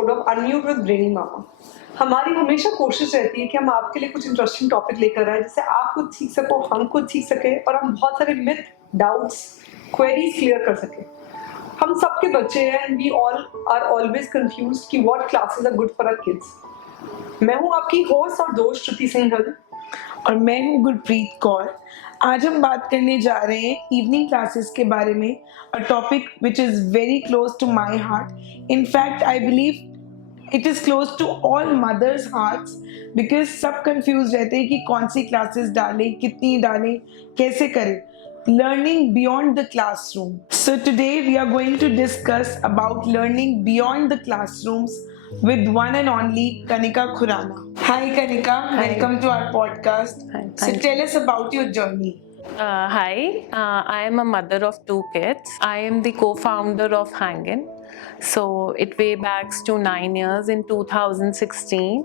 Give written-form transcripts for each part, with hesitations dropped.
Episode of unmute with Brainy Mama. हमारी हमेशा कोशिश रहती है कि हम आपके लिए कुछ इंटरेस्टिंग टॉपिक लेकर आए जिससे आप खुद सीख सको, हम खुद सीख सके और हम बहुत सारे मिथ, डाउट्स, क्वेरीज क्लियर कर सके। हम सबके बच्चे हैं and we all are always confused कि what classes are good for our kids. मैं हूं आपकी होस्ट और दोस्त श्रुति सिंघल और मैं हूँ गुरप्रीत कौर। आज हम बात करने जा रहे हैं इवनिंग क्लासेस के बारे में, a topic which is very close to my heart. In fact I believe it is close to all mothers hearts, because सब कंफ्यूज रहते हैं कि कौन सी क्लासेस डालें, कितनी डालें, कैसे करें। Learning beyond the classroom. So today we are going to discuss about learning beyond the classrooms with one and only Kanika Khurana. Hi Kanika, welcome to our podcast. Hi, So thank tell us about your journey. Hi, I am a mother of 2 kids. I am the co-founder of Hangin. So it way backs to 9 years in 2016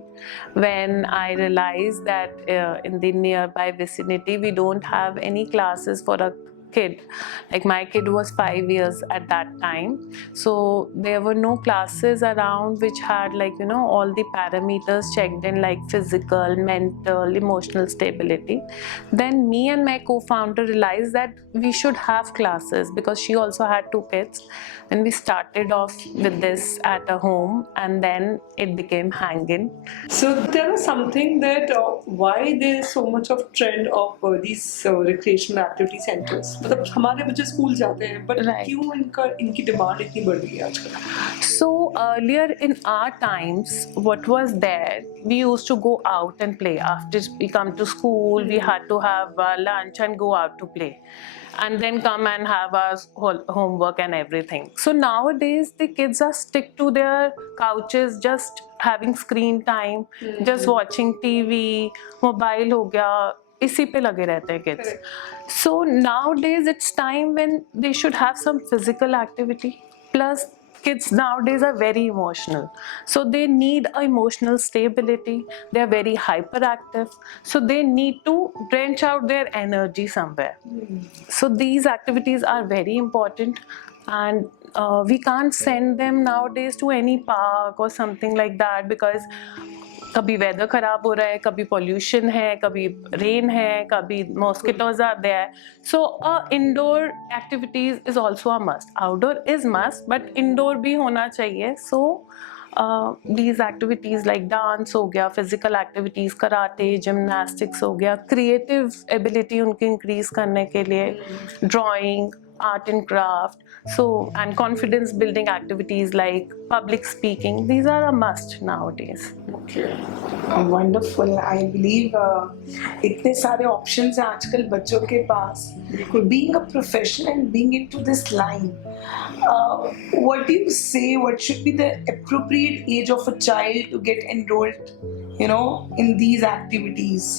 when I realized that in the nearby vicinity we don't have any classes for a kid. Like my kid was 5 years at that time, so there were no classes around which had, like, you know, all the parameters checked in, like physical, mental, emotional stability. Then me and my co-founder realized that we should have classes because she also had 2 kids, and we started off with this at a home, and then it became Hangin. So tell us something that why there is so much of trend of these recreational activity centers. मतलब हमारे बच्चे school जाते हैं, but Right. क्यों इनकी demand इतनी बढ़ गई है आजकल? So earlier in our times, what was there, we used to go out and play. After we come to school, we had to have lunch and go out to play, and then come and have our whole homework and everything. So nowadays the kids are stick to their couches, just having screen time, just watching TV, mobile हो गया, इसी पे लगे रहते हैं kids. So nowadays it's time when they should have some physical activity. Plus kids nowadays are very emotional, so they need emotional stability. They are very hyperactive, so they need to drench out their energy somewhere. So these activities are very important, and we can't send them nowadays to any park or something like that because कभी weather खराब हो रहा है, कभी pollution है, कभी rain है, कभी mosquitoes are there. So indoor activities is also a must. Outdoor is must, but indoor भी होना चाहिए. So these activities like dance हो गया, फिजिकल एक्टिविटीज, कराटे, जिमनास्टिक्स हो गया, क्रिएटिव एबिलिटी उनकी इंक्रीज करने के लिए, drawing, art and craft, so and confidence building activities like public speaking, these are a must nowadays. Okay. Wonderful. I believe इतने सारे options हैं आजकल बच्चों के पास. Being a professional and being into this line, what do you say? What should be the appropriate age of a child to get enrolled, you know, in these activities?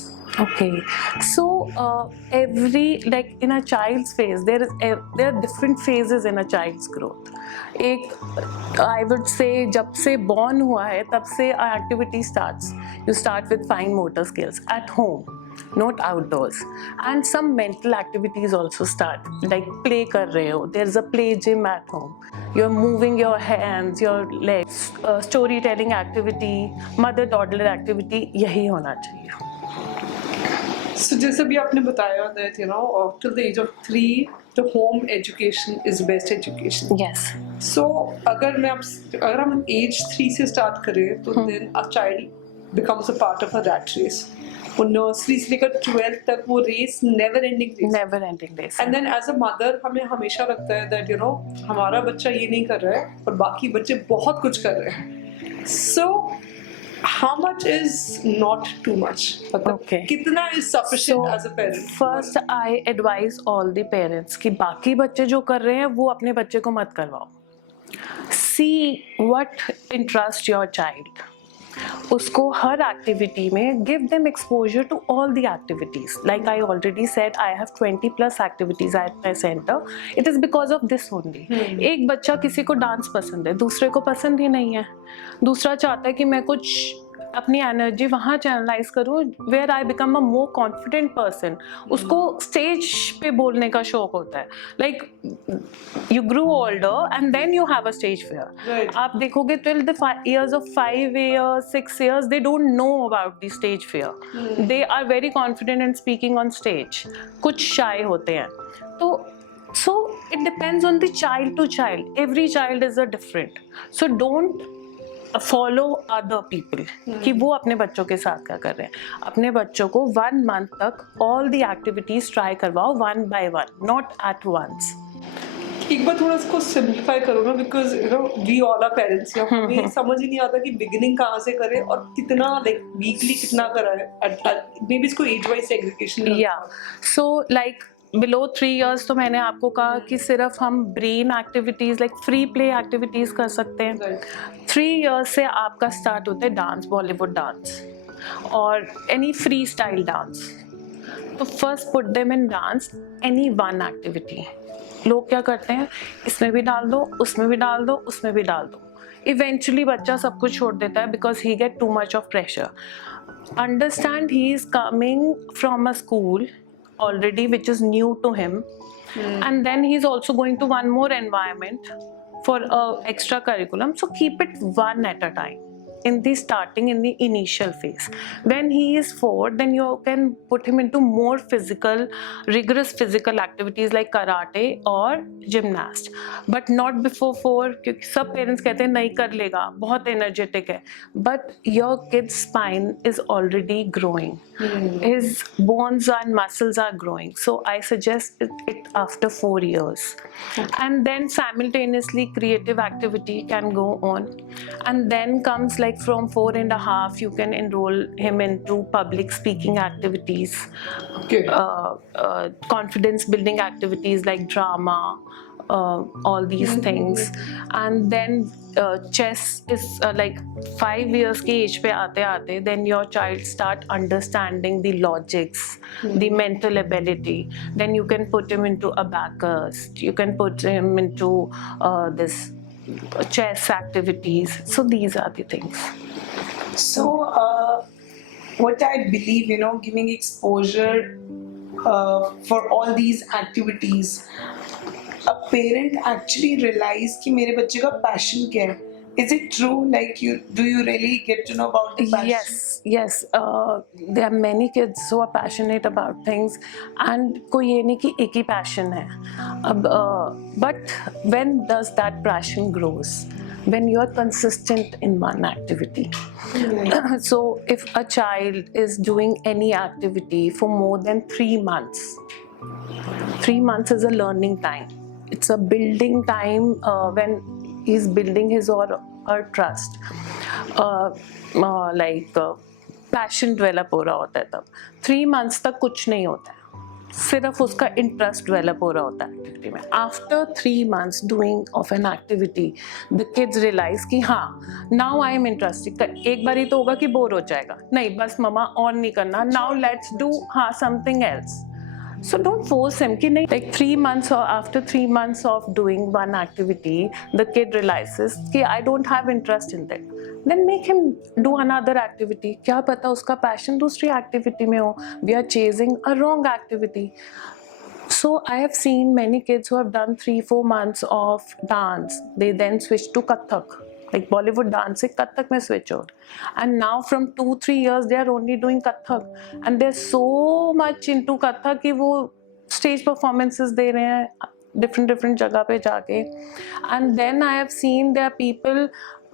Okay, so every, like in a child's phase, there are different phases in a child's growth. एक I would say जब से born हुआ है तब से activity starts. You start with fine motor skills at home, not outdoors, and some mental activities also start, like play कर रहे हो, there's a play gym at home, you're moving your hands, your legs, storytelling activity, mother toddler activity, यही होना चाहिए. So जैसे भी आपने बताया that you know till the age of 3 the home education is best education. Yes. So अगर हम age 3 से start करें तो then a child becomes a part of a rat race. वो nursery से लेकर 12th तक वो race never ending race. Never ending race. And then as a mother हमें हमेशा लगता है that you know हमारा बच्चा ये नहीं कर रहा है और बाकी बच्चे बहुत कुछ कर रहे हैं. So how much is not too much? Okay. कितना is sufficient as a parent? First, I advise all the parents कि बाकी बच्चे जो कर रहे हैं वो अपने बच्चे को मत करवाओ. See what interests your child. उसको हर एक्टिविटी में give them exposure to all the activities. Like I already said, I have 20 plus activities at my center. It is because of this only. एक बच्चा किसी को डांस पसंद है, दूसरे को पसंद ही नहीं है. दूसरा चाहता है कि मैं कुछ अपनी एनर्जी वहाँ चैनलाइज करूँ where I become a more confident person. उसको स्टेज पे बोलने का शौक होता है. Like you grow older and then you have a stage fear. Right. आप देखोगे till the years of 5 years 6 years they don't know about the stage fear. They are very confident in speaking on stage. कुछ shy होते हैं. तो so it depends on the child to child. Every child is a different. So don't follow other people कि वो अपने बच्चों के साथ क्या कर रहे हैं. अपने बच्चों को 1 month तक all the activities try करवाओ one by one, not at once. एक बार थोड़ा इसको सिंप्लीफाई करो ना, because you know we all are parents. हमें समझ ही नहीं आता कि बिगिनिंग कहाँ से करें और कितना लाइक वीकली कितना करा है. मे बी इसको age wise segregation. Yeah, so like below 3 years तो मैंने आपको कहा कि सिर्फ हम brain activities like free play activities कर सकते हैं. 3 years से आपका स्टार्ट होता है डांस, बॉलीवुड डांस और एनी फ्री स्टाइल डांस. तो first put them in dance, any one activity. लोग क्या करते हैं, इसमें भी डाल दो, उसमें भी डाल दो, उसमें भी डाल दो. इवेंचुअली बच्चा सब कुछ छोड़ देता है because he gate too much of pressure. Understand he is coming from a school already which is new to him, and then he's also going to one more environment for a extra curriculum. So keep it one at a time in the starting, in the initial phase. When he is 4, then you can put him into more physical, rigorous physical activities like karate or gymnast, but not before 4 क्योंकि सब parents कहते हैं नहीं कर लेगा, बहुत energetic है. But your kid's spine is already growing. His bones and muscles are growing. So I suggest it after 4 years. And then simultaneously creative activity can go on. And then comes like from 4.5 you can enroll him into public speaking activities, Okay. confidence building activities like drama, all these things. And then chess is like 5 years के age पे आते आते then your child start understanding the logics, the mental ability. Then you can put him into abacus, you can put him into this chess activities. So these are the things. So, what I believe, you know, giving exposure for all these activities, a parent actually realize कि मेरे बच्चे का passion क्या है. Is it true? Like, do you really get to know about the passion? Yes. There are many kids who are passionate about things, and कोई ये नहीं कि एक ही passion है. अब but when does that passion grows? When you are consistent in one activity. So if a child is doing any activity for more than 3 months, 3 months is a learning time. It's a building time when he's building his or her trust. Passion develop हो रहा होता है तब. 3 months तक कुछ नहीं होता है, सिर्फ उसका इंटरेस्ट डेवलप हो रहा होता है एक्टिविटी में. After 3 months doing of an activity the kids realize कि हाँ नाउ आई एम इंटरेस्टेड. एक बार ही तो होगा कि बोर हो जाएगा, नहीं बस मम्मा ऑन नहीं करना, नाउ लेट्स डू हाँ something else. So don't force him कि नहीं. Like 3 months or after 3 months of doing one activity, the kid realizes कि I don't have interest in that. Then make him do another activity. क्या पता उसका passion दूसरी activity में हो. We are chasing a wrong activity. So I have seen many kids who have done 3-4 months of dance. They then switch to Kathak. Like Bollywood dance से कथक में switch over, and now from 2-3 years they are only doing Kathak, and they're so much into Kathak कि वो stage performances दे रहे हैं different जगह पे जाके. And then I have seen there are people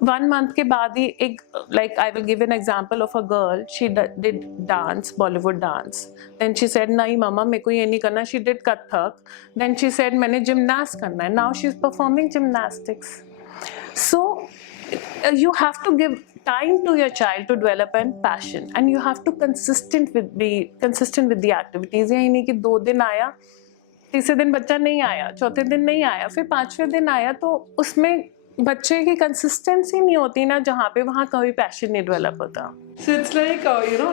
1 month के बाद ही एक like I will give an example of a girl. She did dance, Bollywood dance. Then she said नहीं मामा मेरे को ये नहीं करना. She did Kathak. Then she said मैंने gymnast करना है. Now she's performing gymnastics. So you have to give time to your child to develop a passion, and you have to be consistent with the activities. ये नहीं कि 2 दिन आया, तीसरे दिन बच्चा नहीं आया, चौथे दिन नहीं आया, फिर 5वें दिन आया, तो उसमें बच्चे की कंसिस्टेंसी नहीं होती ना, जहाँ पे वहाँ कभी पैशन नहीं डेवलप होता. So it's like you know,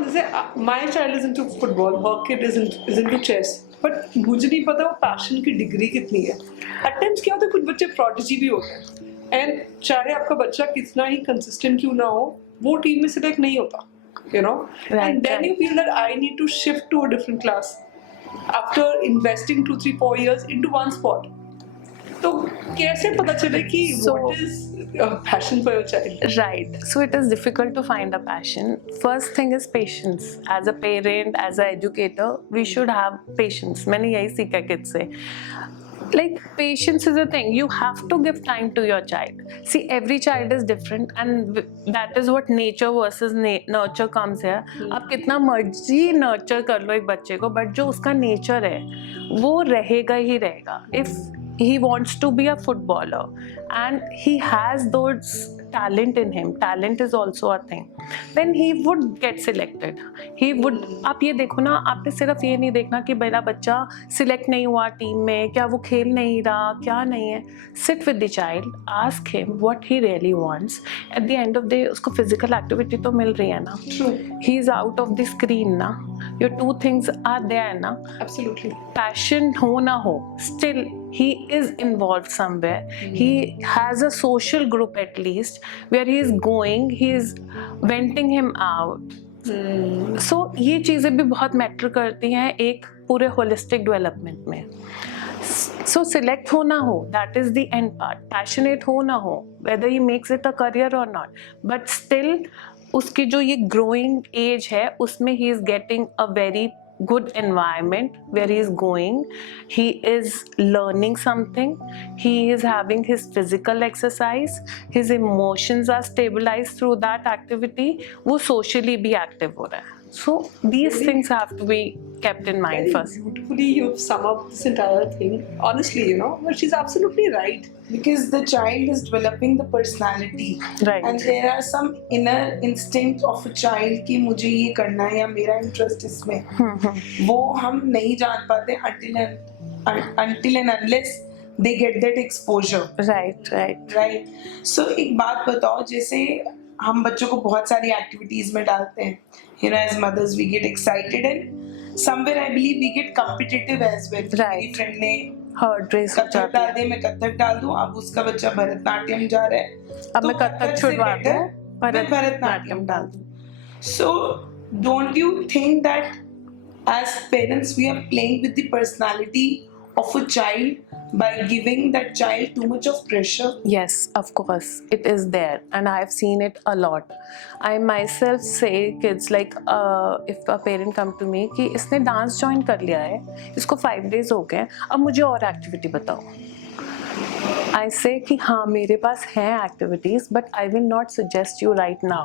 my child is into football, her kid is into chess, but मुझे नहीं पता वो passion की डिग्री कितनी है. At times क्या होता है, कुछ बच्चे prodigy भी होते हैं, and चाहे आपका बच्चा कितना ही consistent क्यों ना हो, वो टीम में सिलेक्ट नहीं होता, you know. Right, And then right. you feel that I need to shift to a different class after investing 2 3 4 years into one spot. तो कैसे पता चले कि So- what is a passion for your child? Right. So it is difficult to find a passion. First thing is patience. As a parent, as an educator, we should have patience. मैंने यही सीखा kids से. Like patience is a thing. You have to give time to your child. See, every child is different, and that is what nature versus nurture comes here. आप कितना मर्जी nurture कर लो एक बच्चे को, but जो उसका nature है, वो रहेगा ही रहेगा. If he wants to be a footballer and he has those talent in him, talent is also a thing, then he would get selected. He would, आप ये देखो ना, आपने सिर्फ ये नहीं देखना कि मेरा बच्चा सिलेक्ट नहीं हुआ टीम में, क्या वो खेल नहीं रहा, क्या नहीं है. Sit with the child, ask him what he really wants. At the end of the day उसको physical activity तो मिल रही है ना. True. He is out of the screen ना. Your two things are there ना. Absolutely. Passion हो ना हो, still he is involved somewhere. He has a social group at least where he is going, he is venting him out. So ये चीज़ें भी बहुत matter करती हैं एक पूरे होलिस्टिक डेवलपमेंट में. So select हो ना हो, that is the end part. Passionate हो ना हो, whether he makes it a career or not, but still उसकी जो ये growing age है उसमें he is getting a very good environment where he is going, he is learning something, he is having his physical exercise, his emotions are stabilized through that activity, वो socially भी active हो रहा है. So these things have to be kept in mind Very first. beautifully you've summed up this entire thing. Honestly, you know, but she's absolutely right. Because the child is developing the personality. Right. And there are some inner instinct of a child कि मुझे ये करना है या मेरा interest इसमें, वो हम नहीं जान पाते until and unless they get that exposure. Right, right. Right. So एक बात बताओ, जैसे हम बच्चों को बहुत सारी एक्टिविटीज में डालते हैं, you know, as mothers we get excited and somewhere I believe we get competitive as well. Right. मेरी फ्रेंड ने Heart race हो कथक जाती डाल है. दे, मैं कथक डाल दूं, अब उसका बच्चा भरतनाट्यम जा रहा है, अब मैं कथक से छुड़वा better दूं, मैं भरतनाट्यम डाल दूं. So don't you think that as parents we are playing with the personality of a child by giving that child too much of pressure? Yes, of course, it is there, and I have seen it a lot. I myself say kids like, if a parent come to me कि इसने dance join कर लिया है, इसको 5 days हो गए, अब मुझे और एक्टिविटी बताओ. I say कि हाँ मेरे पास हैं activities, but I will not suggest you right now.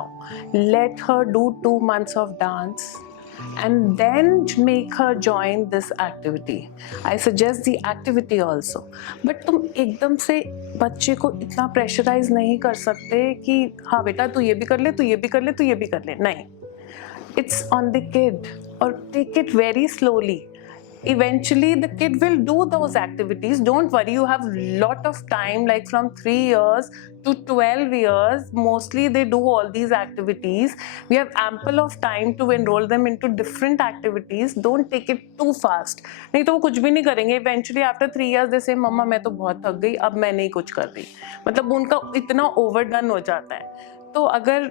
Let her do 2 months of dance. And then make her join this activity. I suggest the activity also. But तुम एकदम से बच्चे को इतना प्रेशराइज नहीं कर सकते कि हाँ बेटा तू ये भी कर ले, तू ये भी कर ले, तू ये भी कर ले. नहीं. It's on the kid. Or take it very slowly. Eventually the kid will do those activities. Don't worry, you have lot of time, like from 3 years to 12 years mostly they do all these activities. We have ample of time to enroll them into different activities. Don't take it too fast. नहीं तो वो कुछ भी नहीं करेंगे. Eventually after 3 years they say मम्मा मैं तो बहुत थक गई, अब मैं नहीं कुछ कर रही. मतलब उनका इतना overdone हो जाता है. तो अगर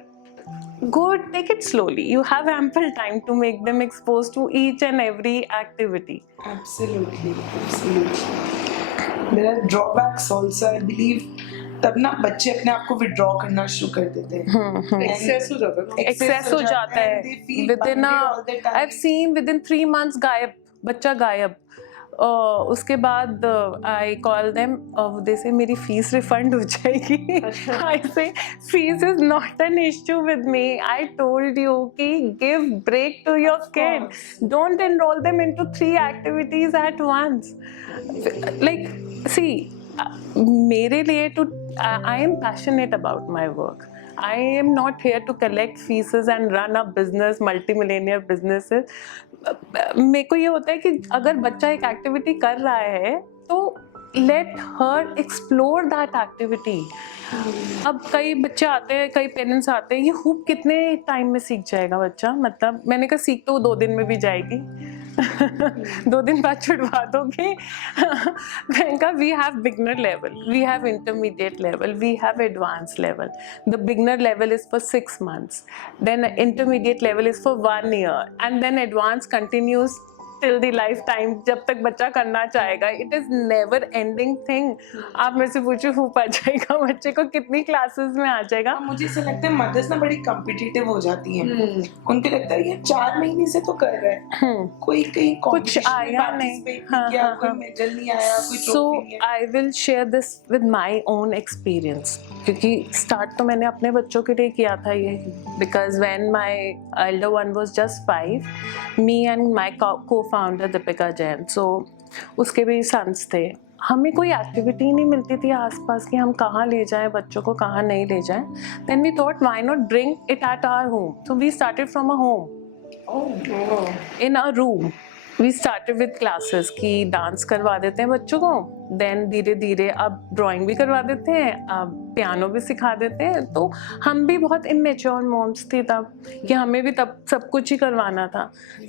go take it slowly. You have ample time to make them exposed to each and every activity. Absolutely, absolutely. There are drawbacks also, I believe. तब ना बच्चे अपने आप को withdraw करना शुरू कर देते हैं. Excess हो जाता है ना. Excess हो जाता है. and they feel Within bundled all the time. I've seen within 3 months गायब, बच्चा गायब. उसके बाद I call them, they say मेरी फीस रिफंड हो जाएगी. I say fees is not an issue with me. I told you कि give break to your kid. Don't enroll them into 3 activities at once. Like see, मेरे लिए I am passionate about my work. I am not here to collect fees and run a business, multi-millionaire businesses. मेरे को ये होता है कि अगर बच्चा एक एक्टिविटी कर रहा है तो let her explore that activity. अब कई बच्चे आते हैं, कई पेरेंट्स आते हैं, ये हुप कितने टाइम में सीख जाएगा बच्चा. मतलब मैंने कहा सीख तो 2 दिन में भी जाएगी. 2 दिन बाद छुड़वा दोगे? मैंने कहा we have beginner level, we have intermediate level, we have advanced level. The beginner level is for 6 months, then intermediate level is for 1 year, and then advanced continues till the lifetime, जब तक बच्चा करना चाहेगा. It is never ending thing. आप मेरे से पूछो hoop आ जाएगा बच्चे को, कितनी क्लासेस में आ जाएगा. मुझे ऐसा लगता है मदर्स ना बड़ी कॉम्पिटिटिव हो जाती हैं. उनको लगता है ये 4 महीने से तो कर रहे हैं, कोई कहीं कुछ आया नहीं. कोई मेडल नहीं आया, कोई So ट्रॉफी नहीं. I will share this with my own experience, क्योंकि स्टार्ट तो मैंने अपने बच्चों के लिए किया था ये. Because when my elder one was just 5, me and my co-founder Deepika Jain, so उसके भी सन्स थे. हमें कोई एक्टिविटी नहीं मिलती थी आसपास कि हम कहाँ ले जाएं बच्चों को, कहाँ नहीं ले जाएं. Then we thought why not bring it at our home. So we started from a home. In a room. We started with classes कि डांस करवा देते हैं बच्चों को, देन धीरे धीरे अब ड्राइंग भी करवा देते हैं, अब पियानो भी सिखा देते हैं. तो हम भी बहुत इमेच्योर मॉम्स थी तब कि हमें भी तब सब कुछ ही करवाना था.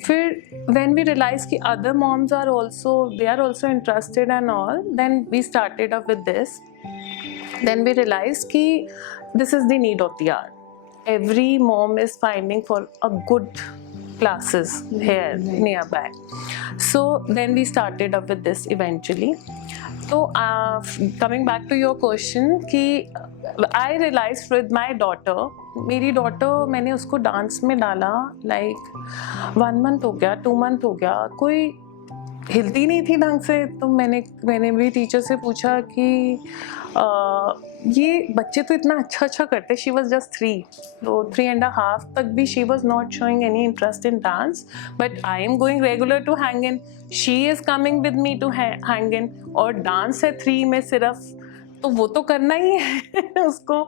फिर व्हेन वी रियलाइज कि other moms are also, they are also interested and all, then we started up with this. Then we realise कि this is the need of the hour. Every mom is finding for a good classes here nearby. So then we started up with this eventually. So coming back to your question कि I realized with my daughter, मेरी daughter मैंने उसको dance में डाला like 1 month हो गया, 2 month हो गया, कोई हिलती नहीं थी ढंग से. तो मैंने भी टीचर से पूछा कि ये बच्चे तो इतना अच्छा करते. शी वॉज जस्ट 3, तो 3.5 तक भी she was not showing any interest in dance. But I am going regular to hang in, she is coming with me to hang in. और डांस है 3 में सिर्फ, तो वो तो करना ही है उसको.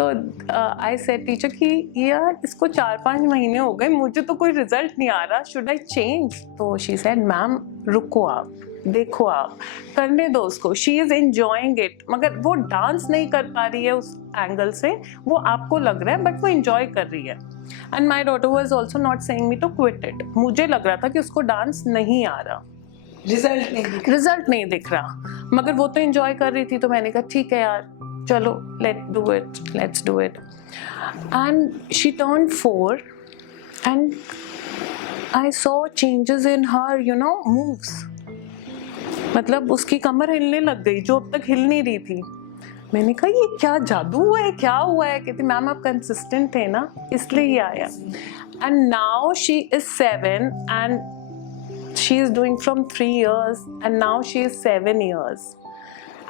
तो आई सेड टीचर कि यार इसको 4-5 महीने हो गए, मुझे तो कोई रिजल्ट नहीं आ रहा, शुड आई चेंज? तो शी सेड मैम रुको, आप देखो, आप करने दो उसको, शी इज एंजॉइंग इट. मगर वो डांस नहीं कर पा रही है उस एंगल से, वो आपको लग रहा है, बट वो एंजॉय कर रही है. And my daughter was also not saying me to quit it. मुझे लग रहा था कि उसको डांस नहीं आ रहा, रिजल्ट नहीं दिख रहा, मगर वो तो एंजॉय कर रही थी. तो मैंने कहा ठीक है यार, चलो let's do it. And she turned 4 and I saw changes in her, you know, moves. मतलब उसकी कमर हिलने लग गई जो अब तक हिल नहीं रही थी. मैंने कहा ये क्या जादू हुआ है, क्या हुआ है? कहती मैम आप कंसिस्टेंट थे ना, इसलिए ये आया. And now she is 7 and she is doing from 3 years and now she is 7 years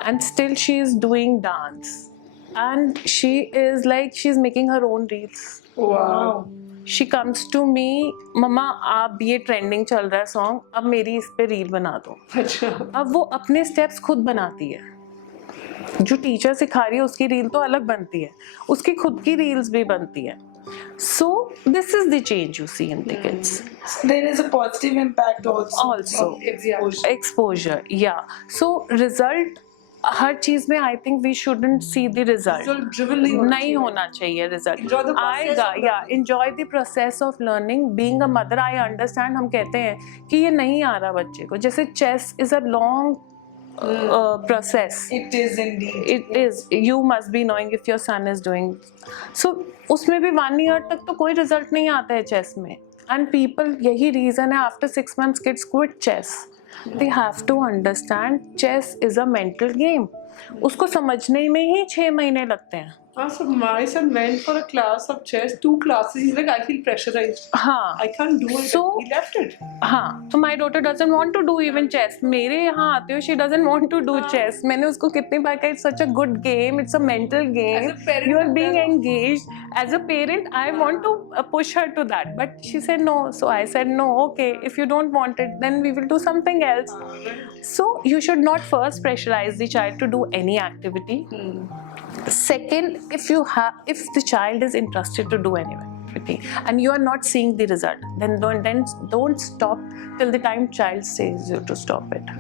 and still she is doing dance and she is like, she's making her own reels. Wow. She comes to me, मम्मा आप ये trending चल रहा है song, अब मेरी इस पे reel बना दो. अच्छा. अब वो अपने स्टेप्स खुद बनाती है. जो टीचर सिखा रही है उसकी रील तो अलग बनती है, उसकी खुद की रील्स भी बनती है. So this is the change you see in the kids. There is a positive impact also. Exposure, yeah. So result, हर चीज में I think we shouldn't see the result. नहीं होना चाहिए रिजल्ट. आएगा, या enjoy the process of learning. Being a mother I understand. हम कहते हैं कि ये नहीं आ रहा बच्चे को, जैसे chess is a long process. It is indeed. It is. You must be knowing if your son is doing. So उसमें भी 1 year तक तो कोई रिजल्ट नहीं आता है चेस में. And people, यही रीजन है after 6 months kids quit chess. They have to understand chess is a mental game. उसको समझने में ही 6 महीने लगते हैं. So my son went for a class of chess, 2 classes. He's like, I feel pressurized. हाँ. I can't do it. So he left it. हाँ. So my daughter doesn't want to do even chess. मेरे यहाँ आते हो, she doesn't want to do chess. मैंने उसको कितनी बार कहा, it's such a good game. It's a mental game. As a parent, you are being engaged. As a parent, I want to push her to that, but she said no. So I said no. Okay, if you don't want it, then we will do something else. So you should not first pressurize the child to do any activity. Second, if the child is interested to do any activity and you are not seeing the result, then don't stop till the time child says you to stop it.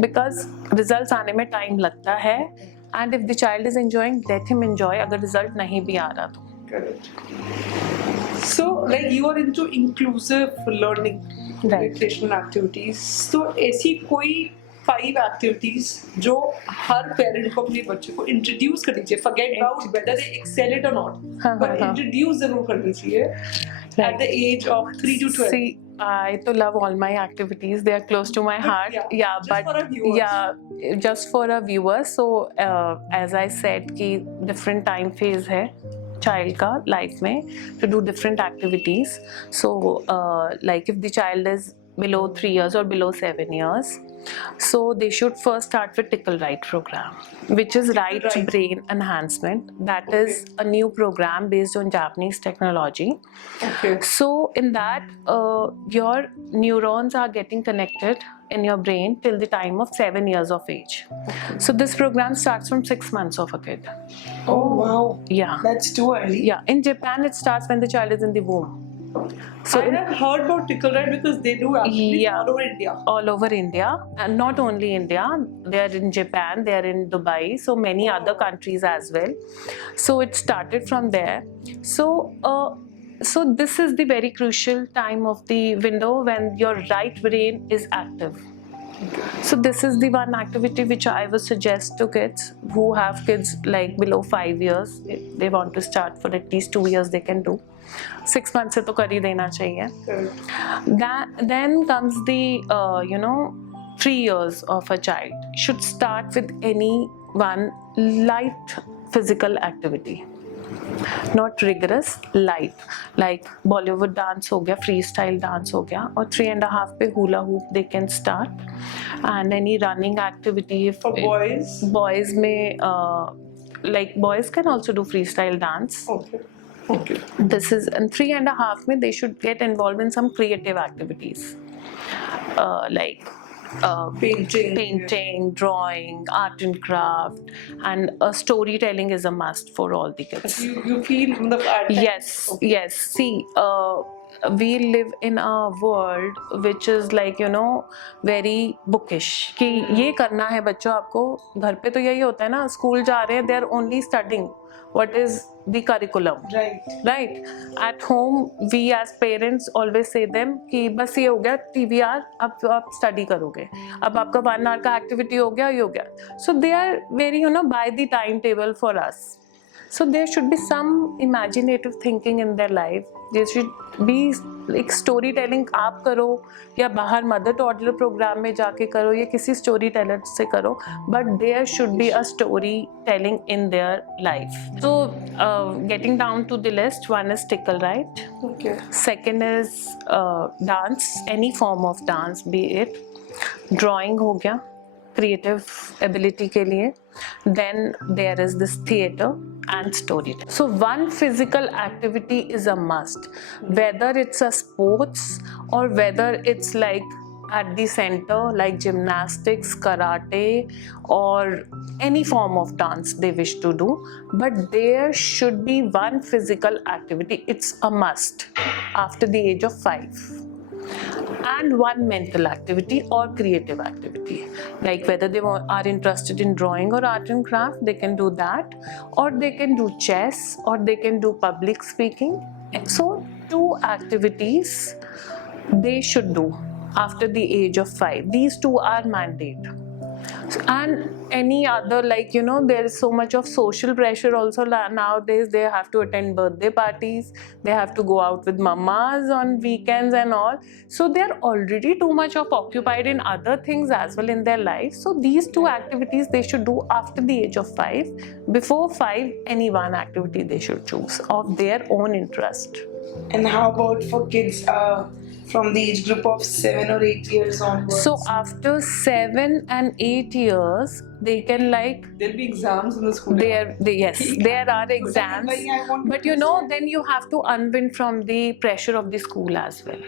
Because results आने में time लगता है, and if the child is enjoying, let him enjoy. अगर result नहीं भी आ रहा तो. Correct. So like you are into inclusive learning. Right. recreational activities. तो ऐसी कोई 5 activities जो हर parent को अपने बच्चे को introduce करनी चाहिए. Forget about whether they excel it or not, हाँ, but हाँ, हाँ. introduce जरूर करनी चाहिए at the age of 3 to 12. See, I to love all my activities. They are close to my heart. yeah, just but for our viewers. yeah, just for our viewers. So as I said, कि different time phase है child का life में to do different activities. So like if the child is below 3 years or below 7 years, so they should first start with Tickle Right program, which is right Right. brain enhancement. That is a new program based on Japanese technology. Okay. So in that, your neurons are getting connected in your brain till the time of 7 years of age. So this program starts from 6 months of a kid. Oh wow. Yeah. That's too early. Yeah. In Japan, it starts when the child is in the womb. So I have heard about Tickle Right because they do activities Yeah. all over India. all over India, and not only India, they are in Japan, they are in Dubai, so many other countries as well. So it started from there. So this is the very crucial time of the window when your right brain is active. So this is the one activity which I would suggest to kids who have kids like below 5 years. If they want to start for at least 2 years, they can do. 6 months से तो कर ही देना चाहिए. Correct. Then comes the 3 years of a child should start with any one light physical activity, not rigorous, light, like Bollywood dance हो गया, freestyle dance हो गया, और 3.5 पे hula hoop they can start, and any running activity. If For boys? में like boys can also do freestyle dance. Okay. Okay. This is in 3.5 mein they should get involved in some creative activities, like painting, drawing, art and craft, and storytelling is a must for all the kids. You feel from the Yes, yes. See, we live in a world which is like very bookish कि ये करना है बच्चों आपको. घर पे तो यही होता है ना, स्कूल जा रहे हैं, they are only studying what is the curriculum. Right. At home, we as parents always say them कि बस ये हो गया TVR, अब आप study करोगे, अब आपका 1 hour का activity हो गया, ये हो गया. So they are very by the timetable for us. So there should be some imaginative thinking in their life. There should be like storytelling आप करो या बाहर mother toddler program में जाके करो या किसी storyteller से करो, but there should be a storytelling in their life. So getting down to the list, one is Tickle Right. Okay. Second is dance, any form of dance, be it drawing हो गया, creative ability के लिए. Then there is this theater and storytelling. So one physical activity is a must, whether it's a sports or whether it's like at the center like gymnastics, karate, or any form of dance they wish to do, but there should be one physical activity. It's a must after the age of 5. And one mental activity or creative activity, like whether they are interested in drawing or art and craft, they can do that, or they can do chess, or they can do public speaking. So 2 activities they should do after the age of 5. These 2 are mandate. And any other, like there is so much of social pressure also nowadays. They have to attend birthday parties, they have to go out with mamas on weekends and all, so they are already too much of occupied in other things as well in their life. So these 2 activities they should do after the age of 5. Before 5, any one activity they should choose of their own interest. And how about for kids from the age group of 7 or 8 years onwards? So after 7 and 8 years, they can like There'll be exams in the school. yes, there are exams, but then you have to unwind from the pressure of the school as well.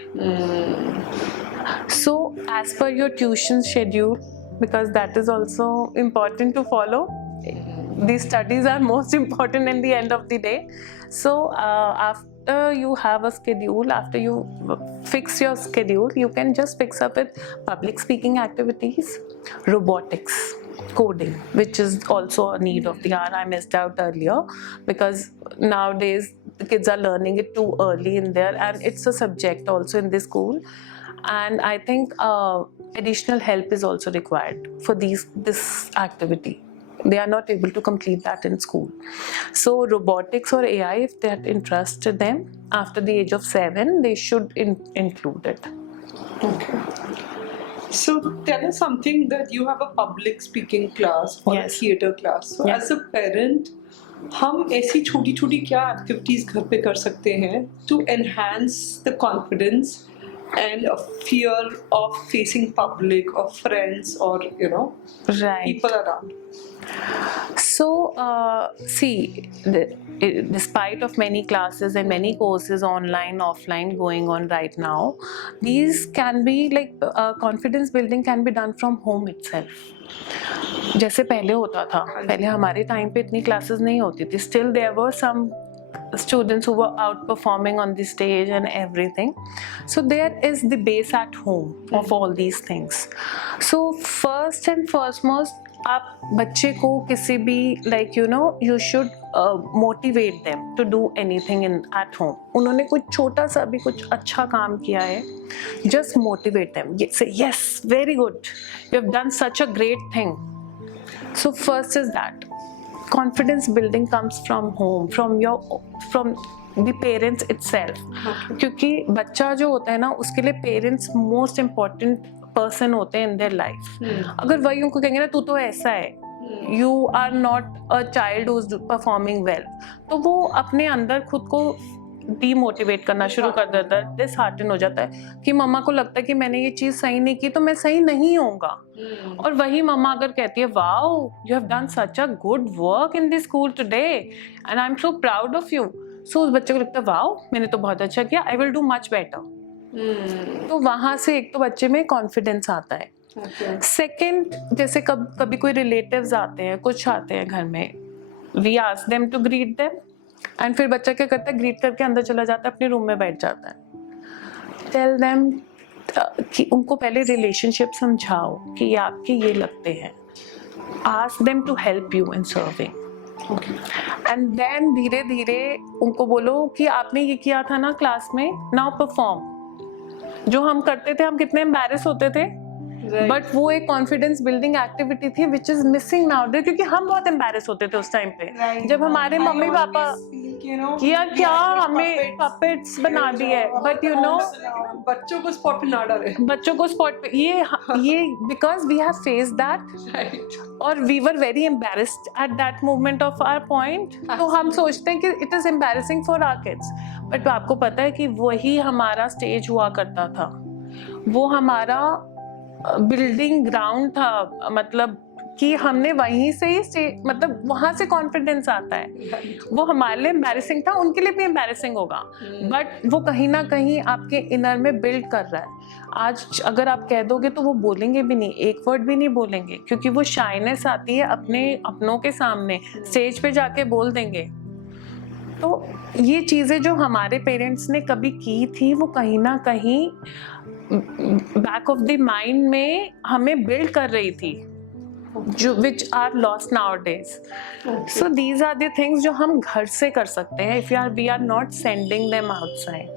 So as per your tuition schedule, because that is also important to follow. The studies are most important in the end of the day. So after you have a schedule, after you fix your schedule, you can just fix up with public speaking activities, robotics, coding, which is also a need of the hour. I missed out earlier because nowadays the kids are learning it too early in there, and it's a subject also in the school. and I think additional help is also required for this activity. They are not able to complete that in school. So robotics or AI, if that interested them after the age of 7, they should include it. Okay. So tell us something that you have a public speaking class or Yes. a theater class. So Yeah. as a parent, हम ऐसी छोटी छोटी क्या activities घर पे कर सकते हैं to enhance the confidence and a fear of facing public or friends or Right. people around? So, see, despite of many classes and many courses online, offline going on right now, these can be like confidence building can be done from home itself. जैसे पहले होता था, पहले हमारे time पे इतनी classes नहीं होती थी. Still there were some students who were outperforming on the stage and everything. So there is the base at home of all these things. So first and foremost, आप बच्चे को किसी भी you should motivate them to do anything at home. उन्होंने कुछ छोटा सा भी कुछ अच्छा काम किया है, just motivate them. Say yes, very good, you have done such a great thing. So first is that confidence building comes from home, from the parents itself. क्योंकि बच्चा जो होता है ना, उसके लिए parents most important person होते हैं in their life. अगर वही उनको कहेंगे ना तू तो ऐसा है, you are not a child who is performing well, तो वो अपने अंदर खुद को डीमोटिवेट करना शुरू कर देता है, डिसहार्टन हो जाता है कि मम्मा को लगता है कि मैंने ये चीज़ सही नहीं की तो मैं सही नहीं होऊंगा. और वही मम्मा अगर कहती है wow you have done such a good work in the school today and I am so proud of you, so उस बच्चे को लगता है वाओ मैंने तो बहुत अच्छा किया, I will do much better. तो वहाँ से एक तो बच्चे में कॉन्फिडेंस आता है. सेकेंड, जैसे कभी कोई रिलेटिव्स आते हैं, कुछ आते हैं घर में, we ask them to greet them, and फिर बच्चा क्या करता है, ग्रीट करके अंदर चला जाता है, अपने रूम में बैठ जाता है. टेल देम कि उनको पहले रिलेशनशिप समझाओ कि ये आपके ये लगते हैं. Ask them to help you in serving, and then धीरे धीरे उनको बोलो कि आपने ये किया था ना क्लास में, नाउ परफॉर्म. जो हम करते थे, हम कितने एम्बैरेस होते थे, बट वो एक कॉन्फिडेंस बिल्डिंग एक्टिविटी थी which is missing now day, क्योंकि हम बहुत एम्बैरेस होते थे उस टाइम पे. जब हमारे मम्मी पापा किया क्या हमें पपेट्स बना दिए, बट बच्चों को स्पॉट पे ना डाले, बच्चों को स्पॉट पे ये because we have face that और we were very embarrassed at that moment of our point. तो हम सोचते हैं कि it is embarrassing for our kids, but आपको पता है कि वही हमारा स्टेज हुआ करता था, वो हमारा बिल्डिंग ग्राउंड था, मतलब कि हमने वहीं से ही मतलब वहाँ से कॉन्फिडेंस आता है. वो हमारे लिए एम्बैरेसिंग था, उनके लिए भी एम्बैरेसिंग होगा, बट वो कहीं ना कहीं आपके इनर में बिल्ड कर रहा है. आज अगर आप कह दोगे तो वो बोलेंगे भी नहीं, एक वर्ड भी नहीं बोलेंगे, क्योंकि वो शाइनेस आती है अपनों के सामने, स्टेज पे जाके बोल देंगे. तो ये चीज़ें जो हमारे पेरेंट्स ने कभी की थी, वो कहीं ना कहीं बैक ऑफ द माइंड में हमें बिल्ड कर रही थी, जो which are lost nowadays. So these are the things जो हम घर से कर सकते हैं if we are not sending them outside.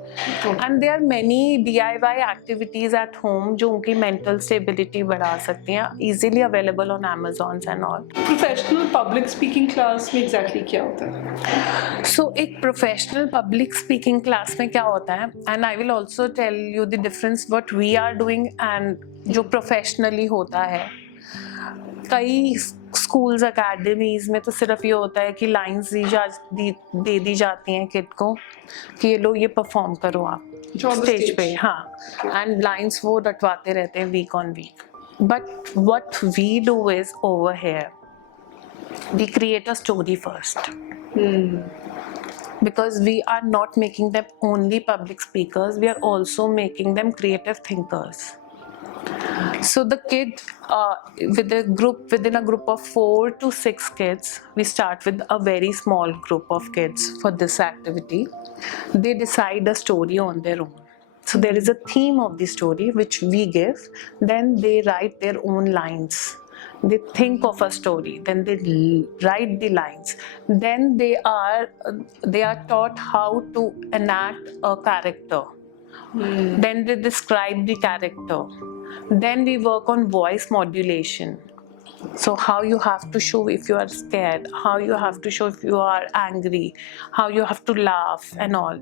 And there are many DIY activities at home जो उनकी mental stability बढ़ा सकती हैं, easily available on Amazon and all. Professional public speaking class में एग्जैक्टली क्या होता है? So एक प्रोफेशनल पब्लिक स्पीकिंग क्लास में क्या होता है, and I will also tell you the difference what we are doing and जो प्रोफेशनली होता है. कई स्कूल्स अकेडमीज में तो सिर्फ ये होता है कि लाइंस दे दी जाती हैं किड को कि ये लो ये परफॉर्म करो आप स्टेज पे, हाँ, एंड लाइंस वो रटवाते रहते हैं week on week. But what we do is over here we create a story first, because we are not making them only public speakers, we are also making them creative thinkers. So the kid within a group of 4 to 6 kids, we start with a very small group of kids for this activity. They decide a story on their own. So there is a theme of the story which we give, then they write their own lines. They think of a story, then they write the lines, then they are taught how to enact a character Then they describe the character. Then we work on voice modulation. So how you have to show if you are scared, how you have to show if you are angry, how you have to laugh and all.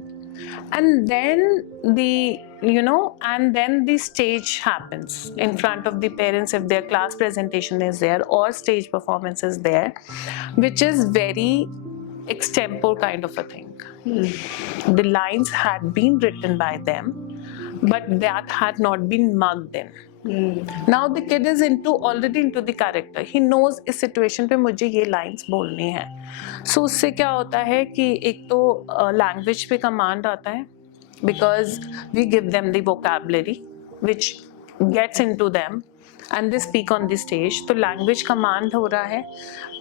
And then the stage happens in front of the parents if their class presentation is there or stage performance is there, which is very extempore kind of a thing. The lines had been written by them, but that had not been mugged in. Now the kid is already into the character. He knows इस situation पे मुझे ये lines बोलनी है. So उससे क्या होता है कि एक तो language पे command आता है, because we give them the vocabulary which gets into them and they speak on the stage. तो language command हो रहा है,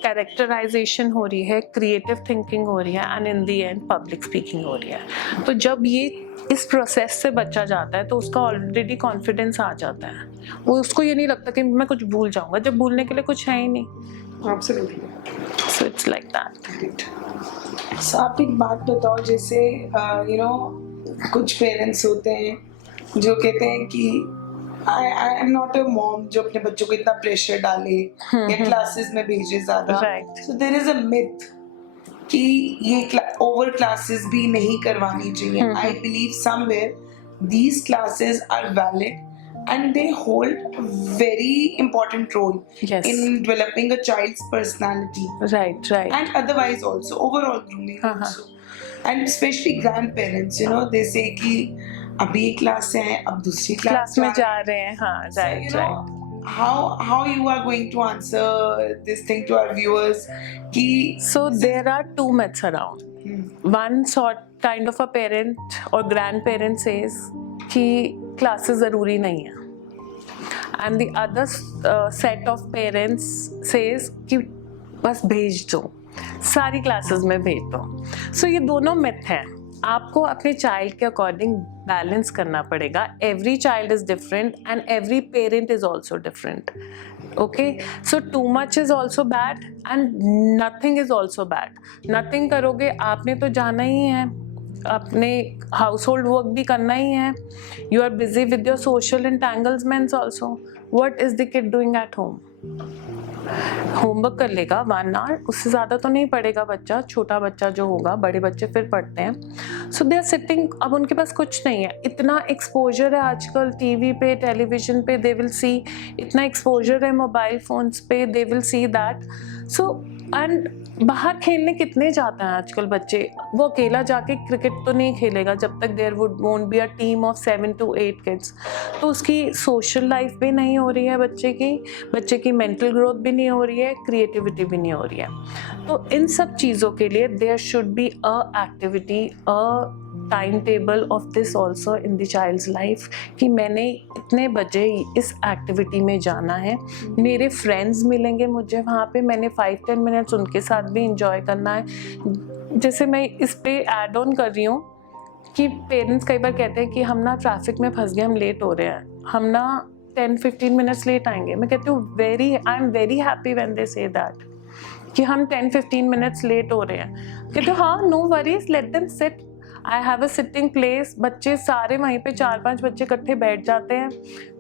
characterization हो रही है, creative thinking हो रही है, and in the end public speaking हो रही है. तो जब ये इस प्रोसेस से बच्चा जाता है तो उसका ऑलरेडी कॉन्फिडेंस आ जाता है. वो उसको ये नहीं लगता कि मैं कुछ भूल जाऊंगा, जब भूलने के लिए कुछ है ही नहीं. Absolutely. So it's like that. Great. So आप एक बात बताओ, जैसे कुछ पेरेंट्स होते हैं जो कहते हैं कि I am not a mom जो अपने बच्चों को इतना प्रेशर डाले या क्लासेस में भेजे ज्यादा. Right. So there is a myth कि ये ओवर क्लासेस भी नहीं करवानी चाहिए. I believe somewhere these classes are valid and they hold a very important role Yes. in developing a child's personality Right. and otherwise also overall grooming also. And especially grandparents, they say कि अभी एक class से हैं, अब दूसरी class में जा रहे हैं. हाँ. Right. How you are going to answer this thing to our viewers कि So there are two myths around. One sort kind of a parent or grandparent says कि क्लासेस ज़रूरी नहीं है, and the other set of parents says कि बस भेज दो, सारी क्लासेस में भेज दो. So ये दोनों myth हैं. आपको अपने चाइल्ड के अकॉर्डिंग बैलेंस करना पड़ेगा. Every child is different and every parent is also different. Okay, so too much is also bad and nothing is also bad. Nothing करोगे आपने तो जाना ही है, अपने हाउस होल्ड वर्क भी करना ही है. You are busy with your social entanglements also. What is the kid doing at home? Homework कर लेगा 1 आवर, उससे ज़्यादा तो नहीं पढ़ेगा बच्चा. छोटा बच्चा जो होगा, बड़े बच्चे फिर पढ़ते हैं. सो दे आर सिटिंग. अब उनके पास कुछ नहीं है. इतना एक्सपोजर है आजकल टीवी पे, टेलीविजन पे, दे विल सी. इतना एक्सपोजर है मोबाइल फोन्स पे, they will see that. So and बाहर खेलने कितने जाते हैं आजकल बच्चे. वो अकेला जाके क्रिकेट तो नहीं खेलेगा जब तक there won't be a team of 7 to 8 kids. तो उसकी सोशल लाइफ भी नहीं हो रही है बच्चे की मेंटल ग्रोथ भी नहीं हो रही है, क्रिएटिविटी भी नहीं हो रही है. तो इन सब चीज़ों के लिए there should be a activity, a time table of this also in the child's life कि मैंने इतने बजे इस एक्टिविटी में जाना है. मेरे फ्रेंड्स मिलेंगे मुझे वहाँ पे, मैंने 5-10 मिनट्स उनके साथ भी इंजॉय करना है. जैसे मैं इस पे ऐड ऑन कर रही हूँ कि पेरेंट्स कई बार कहते हैं कि हम ना ट्रैफिक में फंस गए, हम लेट हो रहे हैं, हम ना 10-15 मिनट्स लेट आएंगे. मैं कहती हूँ I am very happy when they say that कि हम 10-15 मिनट्स लेट हो रहे हैं. कहते हो हाँ, no worries, let them sit. I have a sitting place. बच्चे सारे वहीं पे 4-5 बच्चे इकट्ठे बैठ जाते हैं.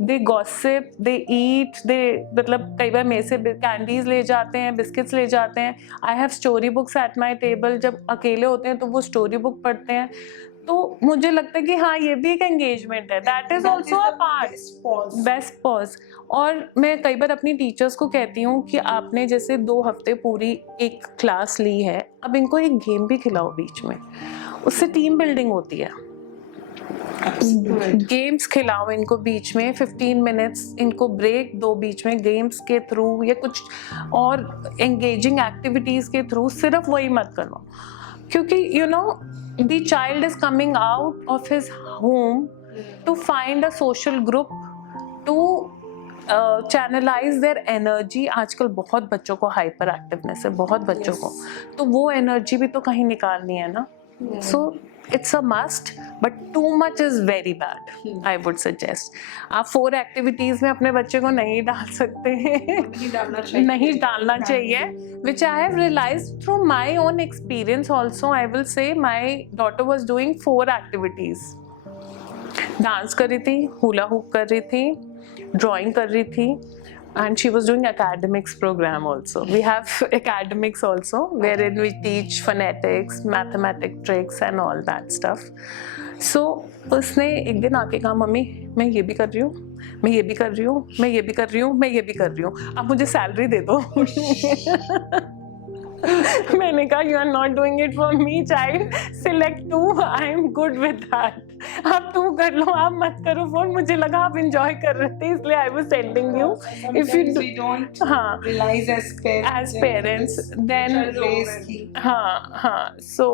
दे गॉसिप, दे ईट, दे मतलब कई बार मेरे से कैंडीज ले जाते हैं, बिस्किट्स ले जाते हैं. I have story books at my table. जब अकेले होते हैं तो वो स्टोरी बुक पढ़ते हैं. तो मुझे लगता है कि हाँ, ये भी एक एंगेजमेंट है. That is also a part, best pause. और मैं कई बार अपनी टीचर्स को कहती हूँ कि आपने जैसे 2 हफ्ते पूरी एक क्लास ली है, अब इनको एक गेम भी खिलाओ बीच में, उससे टीम बिल्डिंग होती है. गेम्स खिलाओ इनको बीच में, 15 मिनट्स इनको ब्रेक दो बीच में, गेम्स के थ्रू या कुछ और एंगेजिंग एक्टिविटीज़ के थ्रू. सिर्फ वही मत करो, क्योंकि the child is coming out of his home to find a social group to channelize their energy. आजकल बहुत बच्चों को हाइपर एक्टिवनेस है, बहुत बच्चों को, तो वो एनर्जी भी तो कहीं निकालनी है ना. So it's a must, but too much is very bad. I would suggest आप 4 एक्टिविटीज में अपने बच्चे को नहीं डाल सकते हैं, नहीं डालना चाहिए. Which I have realized through my own experience also. I will say my daughter was doing 4 activities dance कर रही थी, हुला हुप कर रही थी, ड्राइंग कर रही थी, and she was doing academics program also. We have academics also wherein we teach phonetics, mathematic tricks and all that stuff. So उसने एक दिन आके कहा मम्मी मैं ये भी कर रही हूँ, मैं ये भी कर रही हूँ, मैं ये भी कर रही हूँ, मैं ये भी कर रही हूँ, अब मुझे सैलरी दे दो। मैंने कहा you are not doing it for me child, select to, I am good with that, अब तू कर लो, आप मत करो फोन, मुझे लगा आप इंजॉय कर रहे थे इसलिए I was sending you. If you we don't हाँ realize as parents then हाँ, so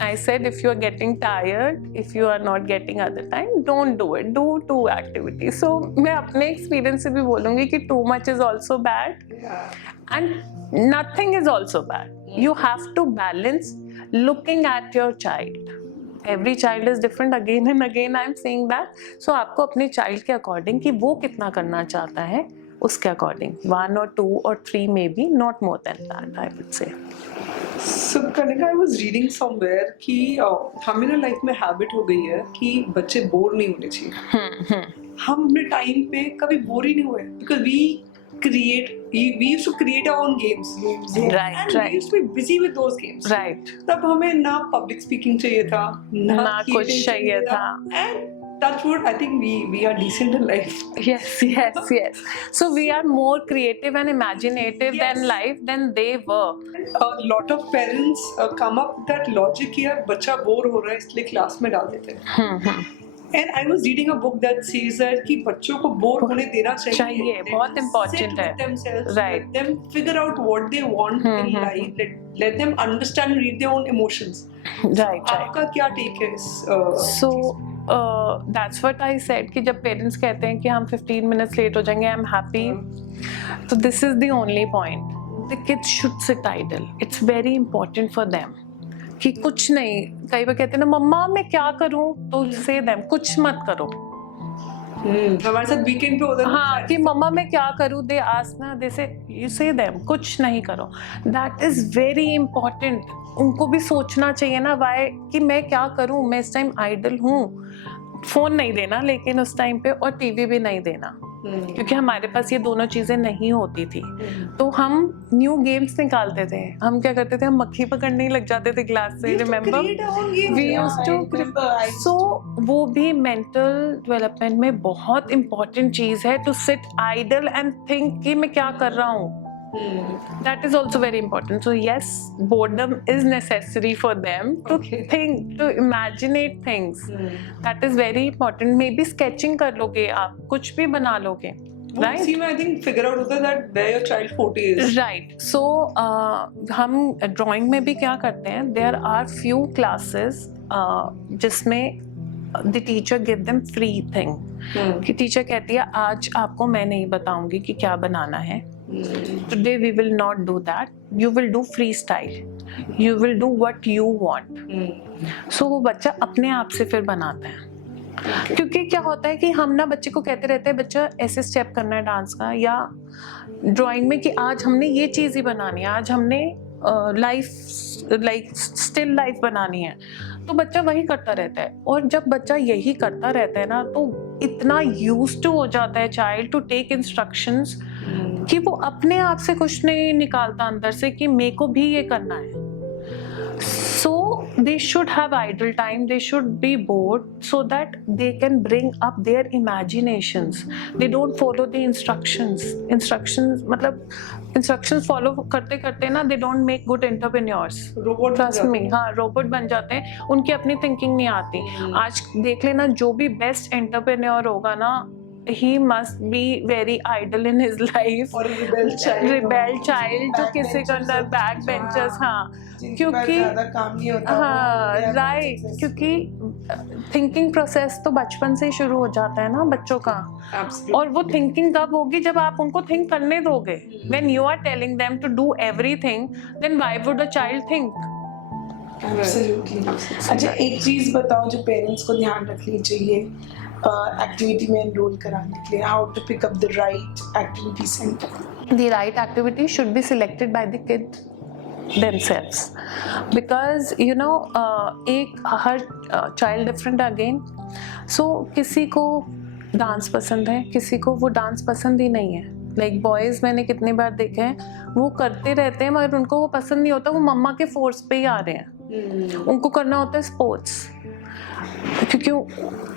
I said if you are getting tired, if you are not getting other time, don't do it, do two activities. So मैं अपने experience से भी बोलूँगी कि too much is also bad and nothing is also bad. You have to balance looking at your child. Every child is different, again and again I am saying that. So आपको अपने child के according कि वो कितना करना चाहता है उसके according 1 or 2 or 3 maybe, not more than that I would say. So Kanika, I was reading somewhere कि हमें ना लाइफ में हैबिट हो गई है कि बच्चे बोर नहीं होने चाहिए। हम अपने टाइम पे कभी बोर ही नहीं हुए because we used to create our own games. Right, and right. we used to be busy with those games. Right. तब हमें ना public speaking चाहिए था, ना कुछ चाहिए था। And touch wood, I think we are decent in life. Yes. So we are more creative and imaginative than life than they were. A lot of parents come up with that logic कि यार बच्चा bore हो रहा है इसलिए class में डाल देते हैं। And I was reading a book that says that कि बच्चों को बोर होने देना चाहिए, बहुत important है, sit with themselves, right. let them figure out what they want in life, let them understand, read their own emotions. Right. आपका क्या take है इस So that's what I said कि जब parents कहते हैं कि हम 15 minutes late हो जाएंगे, I'm happy. So this is the only point. The kids should sit idle. It's very important for them. कि कुछ नहीं, कई बार कहते हैं ना मम्मा मैं क्या करूं, तो से देम कुछ मत करो। हमारे साथ वीकेंड पे होता है हाँ कि मम्मा मैं क्या करूं, दे आस्क ना, दे से यू से देम कुछ नहीं करो। That is very important. उनको भी सोचना चाहिए ना वाई कि मैं क्या करूं, मैं इस टाइम आइडल हूँ। फोन नहीं देना लेकिन उस टाइम पे, और टीवी भी नहीं देना क्योंकि हमारे पास ये दोनों चीजें नहीं होती थी। तो हम न्यू गेम्स निकालते थे। हम क्या करते थे, हम मक्खी पकड़ने ही लग जाते थे क्लास से। Remember we used to. So वो भी मेंटल डेवलपमेंट में बहुत इंपॉर्टेंट चीज है, to sit idle and think कि मैं क्या कर रहा हूँ। That is also very important. So yes, boredom is necessary for them to think, to imaginate things. That is very important. Maybe sketching कर लोगे आप, कुछ भी बना लोगे, right? See, I think figure out होता है that where your child forte is. Right. So हम drawing में भी क्या करते हैं? There are few classes जिसमें the teacher give them free thing. कि teacher कहती है आज आपको मैं नहीं बताऊंगी कि क्या बनाना है। Today we will not do that. You will do freestyle. You will do what you want. So वो बच्चा अपने आप से फिर बनाता है। क्योंकि क्या होता है कि हम ना बच्चे को कहते रहते हैं बच्चा ऐसे स्टेप करना है डांस का या ड्राइंग में कि आज हमने ये चीज़ ही बनानी है, आज हमने लाइफ स्टिल लाइफ बनानी है। तो बच्चा वही करता रहता है, और जब बच्चा यही करता रहता है ना तो इतना यूज्ड टू हो जाता है चाइल्ड टू टेक इंस्ट्रक्शंस कि वो अपने आप से कुछ नहीं निकालता अंदर से कि मेरे को भी ये करना है। So they should have idle time, they should be bored so that they can bring up their imaginations. They don't follow the instructions मतलब instructions follow करते करते ना they don't make good entrepreneurs. Robot Trust me, हाँ robot बन जाते हैं, उनकी अपनी thinking नहीं आती। आज देख लेना जो भी best entrepreneur होगा ना, he must be very idle in his life. और rebel child जो किसी का अंदर बैक बेंचर्स, हाँ क्योंकि काम नहीं होता, हाँ राइट, क्योंकि थिंकिंग प्रोसेस तो बचपन से ही शुरू हो जाता है ना बच्चों का। Absolutely. और वो थिंकिंग कब होगी जब आप उनको थिंक करने दोगे। When you are telling them to do everything, then why would a child think? Absolutely. अच्छा एक चीज बताओ जो पेरेंट्स को ध्यान रखनी चाहिए एक्टिविटी में एनरोल कराने के लिए, how to pick up the right activity center. The right activity should be selected by the kid themselves, because you know एक हर child different again, सो किसी को डांस पसंद है, किसी को वो डांस पसंद ही नहीं है. लाइक बॉयज़ मैंने कितनी बार देखे हैं, वो करते रहते हैं मगर उनको वो पसंद नहीं होता, वो मम्मा के फोर्स पे ही आ रहे हैं. उनको करना होता है स्पोर्ट्स. क्योंकि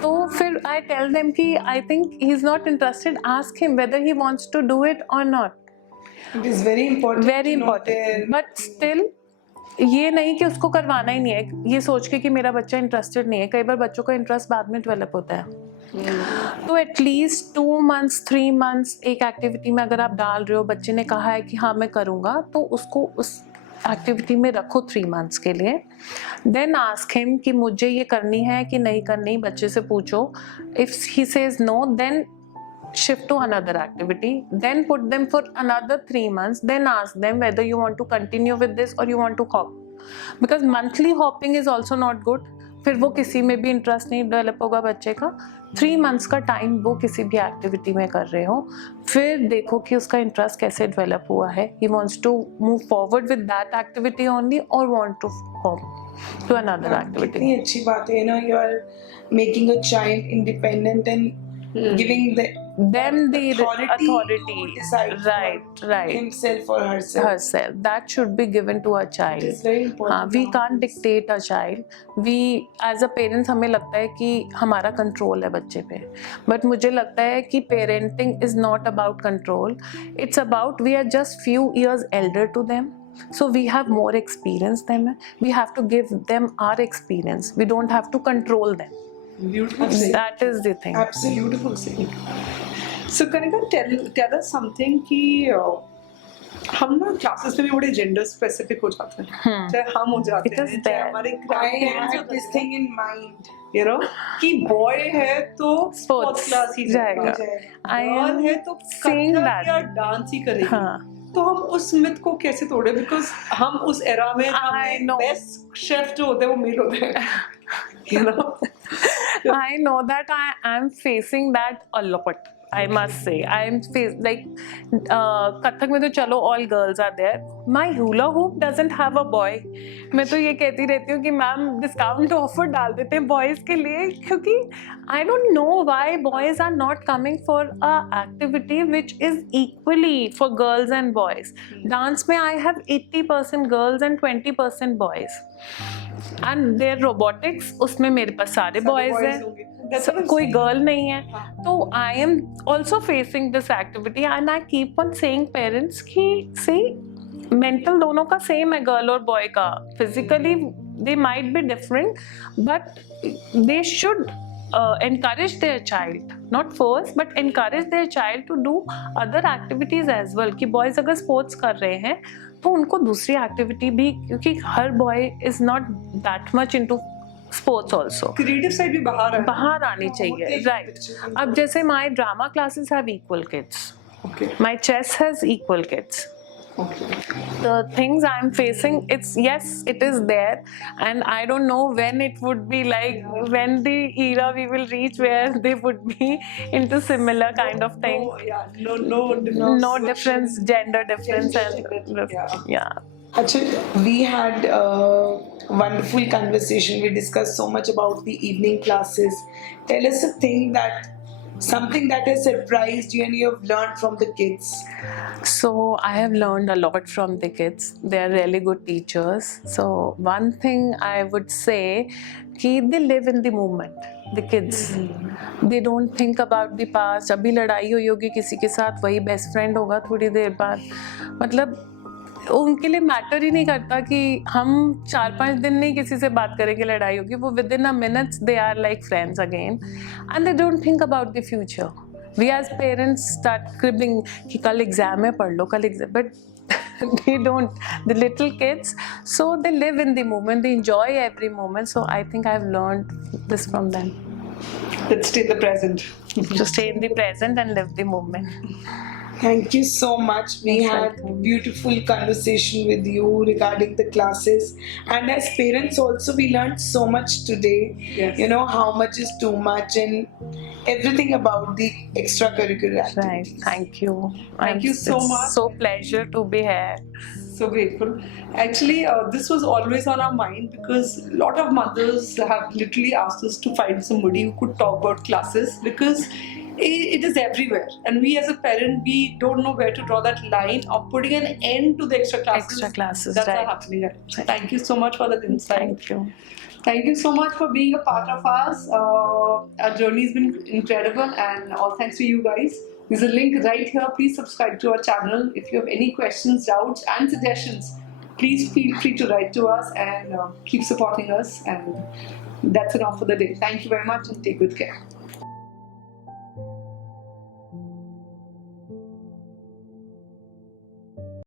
तो फिर आई टेल देम कि I think he is not interested, ask him whether he wants to do it और not. It is very important. Very to know important. their- but still ये नहीं कि उसको करवाना ही नहीं है, ये सोच के कि मेरा बच्चा इंटरेस्टेड नहीं है. कई बार बच्चों का इंटरेस्ट बाद में डेवलप होता है. तो एटलीस्ट 2 months 3 months एक एक्टिविटी में अगर आप डाल रहे हो, बच्चे ने कहा है कि हाँ मैं करूँगा, तो उसको उस एक्टिविटी में रखो 3 months के लिए. देन आस्क हिम कि मुझे ये करनी है कि नहीं करनी, बच्चे से पूछो. If he says no, then shift to another activity, then put them for another 3 months, then ask them whether you want to continue with this or you want to hop, because monthly hopping is also not good. फिर वो किसी में भी interest नहीं develop होगा बच्चे का. 3 months का टाइम वो किसी भी एक्टिविटी में कर रहे हो, फिर देखो कि उसका इंटरेस्ट कैसे डेवलप हुआ है. He wants to move forward with that activity only और want to hop to another activity. कितनी अच्छी बात है, you are making a child independent and giving Them the authority to decide right himself or herself. That should be given to a It child. is very important. we can't dictate a child. We as a parents हमें लगता है कि हमारा control है बच्चे पे, but मुझे लगता है कि parenting is not about control. It's about we are just few years elder to them, so we have more experience than them. We have to give them our experience. We don't have to control them. Beautiful saying. That is the thing. Absolutely. Beautiful saying. So Kanika, tell us something कि हम ना classes में भी बड़े gender specific हो जाते हैं. चाहे हम हो जाते It is हैं, चाहे there. हमारे I grandparents had होते this हैं, thing in mind. you know, कि बॉय है तो Sports क्लास ही जाएगा. जाएगा, I गर्ल am है तो saying कथक that. या डांस ही करेगी. हाँ. तो हम उस मिथ को कैसे तोड़े? बिकॉज हम उस एरा में I know. बेस्ट शेफ जो होते हैं वो मेल होते हैं. You know? I know that I am facing that a lot. I must say, I am Kathak में तो चलो all girls are there. My hula hoop doesn't have a boy. मैं तो ये कहती रहती हूँ कि मैम डिस्काउंट ऑफर डाल देते हैं बॉयज़ के लिए, क्योंकि I don't know why boys are not coming for a activity which is equally for girls and boys. Dance में I have 80% girls and 20% boys. And their robotics उसमें मेरे पास सारे boys हैं. कोई गर्ल नहीं है. तो I am also facing this activity and I keep on saying parents कि सी मेंटल दोनों का सेम है, गर्ल और बॉय का. Physically they might be different, but they should encourage their child, not force but encourage their child to do other activities as well. कि boys अगर sports कर रहे हैं तो उनको दूसरी एक्टिविटी भी, क्योंकि हर boy is not that much into sports also. Creative side भी बाहर आनी चाहिए. राइट. अब जैसे my drama classes have equal kids, my chess has equal kids. The things I'm facing, it is there, and I don't know when it would be like, when the era we will reach where they would be into similar kind of thing. No difference, gender difference, and yeah. Actually, we had a wonderful conversation. We discussed so much about the evening classes. Tell us something that has surprised you and you have learned from the kids. So I have learned a lot from the kids. They are really good teachers. So one thing I would say, कि they live in the moment. The kids, they don't think about the past. अभी लड़ाई हुई होगी किसी के साथ, वही best friend होगा थोड़ी देर बाद. मतलब उनके लिए मैटर ही नहीं करता कि हम 4-5 दिन नहीं किसी से बात करेंगे, लड़ाई होगी, वो within a minutes they are like friends again, and they don't think about the future. We as parents start cribbing कि कल एग्जाम है, पढ़ लो कल exam, but they don't. The little kids, so they live in the moment, they enjoy every moment. So I think I've learned this from them. Let's stay in the present. To stay in the present and live the moment. Thank you so much. We Most had welcome. beautiful conversation with you regarding the classes, and as parents also we learned so much today. Yes. You know how much is too much and everything about the extracurricular Right. activities. Thank you. Thank you so it's much. So pleasure to be here. So grateful. Actually, this was always on our mind because a lot of mothers have literally asked us to find somebody who could talk about classes because it is everywhere. And we as a parent, we don't know where to draw that line of putting an end to the extra classes. Extra classes, That's right. not happening. Right. So thank you so much for that insight. Thank you. Thank you so much for being a part of us. Our journey has been incredible, and all thanks to you guys. There's a link right here. Please subscribe to our channel. If you have any questions, doubts, and suggestions, please feel free to write to us and keep supporting us. And that's enough for the day. Thank you very much and take good care.